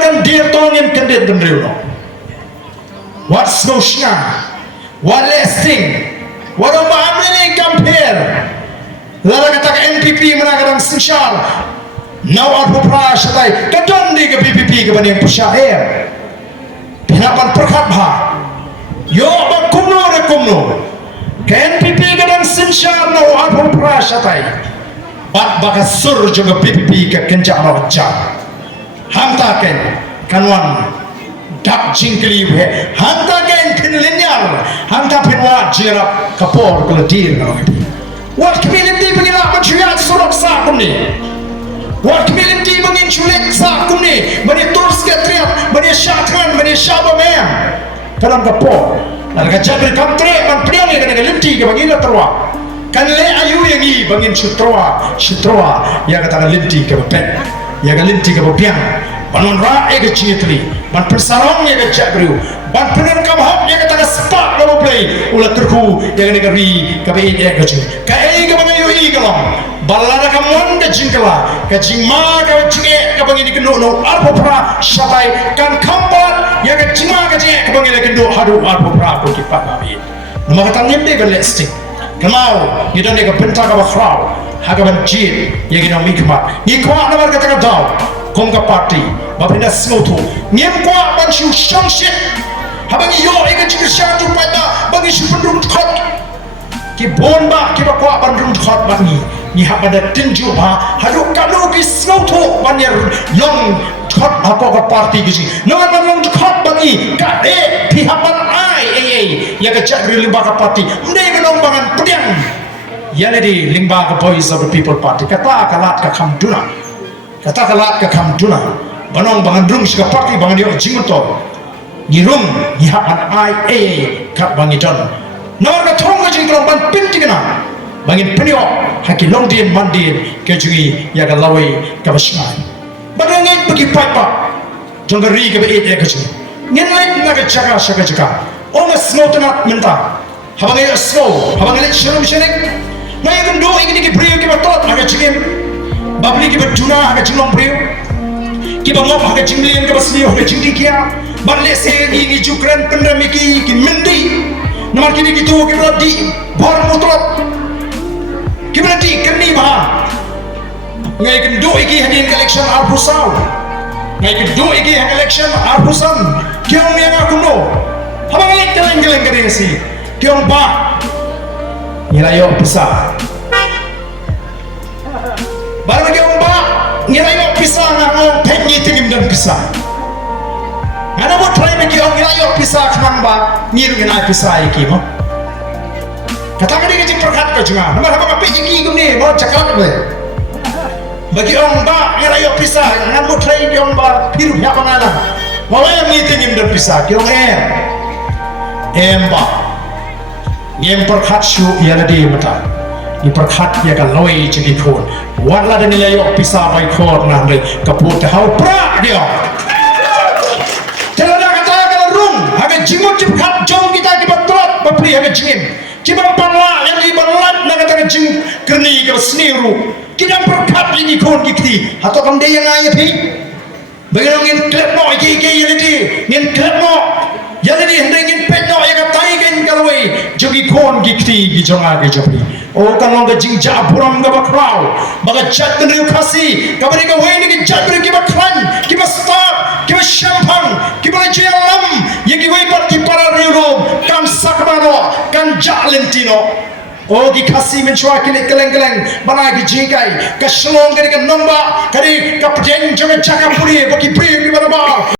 kan dia tongin kan dia dendriu no. What's no shna? What lasting? What am I compare? Lara kata NPP mana kadang sinsyar. Now aku prash tay kadang di ke PPP ke bani pusyair. Pinapan perkat bah. Yo abang kumno re kumno. Ke NPP kadang sinsyar now aku prash tay. Bat bakasur juga PPP ke kencang raja. Hanta ken kanwan dak jingkli we. Hanta ken linear. Hanta pinwa jirap kapor keledir kalau itu. Wat kemiliti pengilah mencuriat surat sakum ni. Wat kemiliti menginculik sakum ni. Bani turs ke triap, bani syatran, bani syabamem. Dalam kapor. Lalu kajabir kamtre, man priang yang kena linti ke bagilah terwa. Kan le ayu yang i bangin syutroa yang kata linti ke bapet. Yang linti ke bapiang. Banon ra'i ke citri. Man persarong yang ke jabru. Ban pener kabhab yang kata sepak lalu play ulat terku yang negeri kabe ke kaju kai ke bangayu i kalong balada kamon ke jingkala ke jingma ke jinge ke bangini kendo no arpopra shabai kan kampat yang ke jingma ke jinge ke bangini kendo hadu arpopra ko kipat nabi nama kata nyemde ke listing kenal kita ne ke bentar ke bakhrau haga banjir yang kita mikmat nikwa nama kata kadau kongka party bapinda snotu nyemkwa banshu shangshit habangi yo ega jika syatu pada bagi supendung khot ki bomba ki bakwa bandung khot bangi ni hapada tinju ba hadu kalu ki snauto banyer long khot apa ka party gisi non long khot bangi ka pi hapan ai ya ka chakri limba ka party ndai belong bangan pediang ya di limba ka boys of the people party kata kalat ka kamduna banong bangan drung sika party bangan yo jingoto nirung nihapan ai kat bangi don nomor ka thong ka jing klong ban pinti kana bangin penyo haki long din mandin ke jungi ya ka lawai ka basnai badangai bagi paipa jonggari ka be e ka jungi ngin lai na ka jaga saka jaga ona snow tana menta habangai snow habangai shirum shirik ngai kan do igini ki priyo ki batot aga jigim babli ki batuna aga jinglong priyo ki bangop aga jinglien ka basli aga jingdi kia barle se ini jukran pendamiki ki mendi nomor kini gitu ki beradi bor mutlak ki beradi kerni bah ngai kendo iki hadin election arbusau ngai kendo iki election arbusan kiong yang aku no habang ngai keleng-keleng kering si kiong ba ngirayo pisah baru kiong ba ngirayo pisah ngang pengi tingim dan pisah. Ada buat try bagi orang ilayo pisah kemang ba niru ngina pisah iki mo. Kata ngadi kecik perkat ka junga. Nama apa ngapi iki gumni mo cakap be. Bagi orang ba ilayo pisah ngan buat try di orang ba piru ya pangala. Wala yang meeting dan pisah ki orang ba. Ngem perkat syu ya ladi mata. Ni perkat ya kan loi jadi khon. Wala dan ilayo pisah bai khon nan le kaput hau pra dia. Jimut jimkat jom kita akibat telat bapri haga jingin cibang panla yang ibarat na kata jing kerni ke seniru kita berkat ini kon kiti atau kam dia yang ayah pi bagaimana ngin klep no iki yelidi ngin klep no yelidi hendak ngin pet no ya kata ikan kaloi jogi kon kiti di jonga ke jopi oh kalau ke jing jaburam ke bakrau baga jat kendriu kasi kabari ke wain ke jat kendriu ke bakran ke bastar ke shampang ke balajalam yang diwaipat di para riurum kan sakmano kan jalentino oh dikasih mencuak kini keleng-keleng mana jikai ke selong kini ke nombak kini ke pedeng jangan cakap puri bagi peri di mana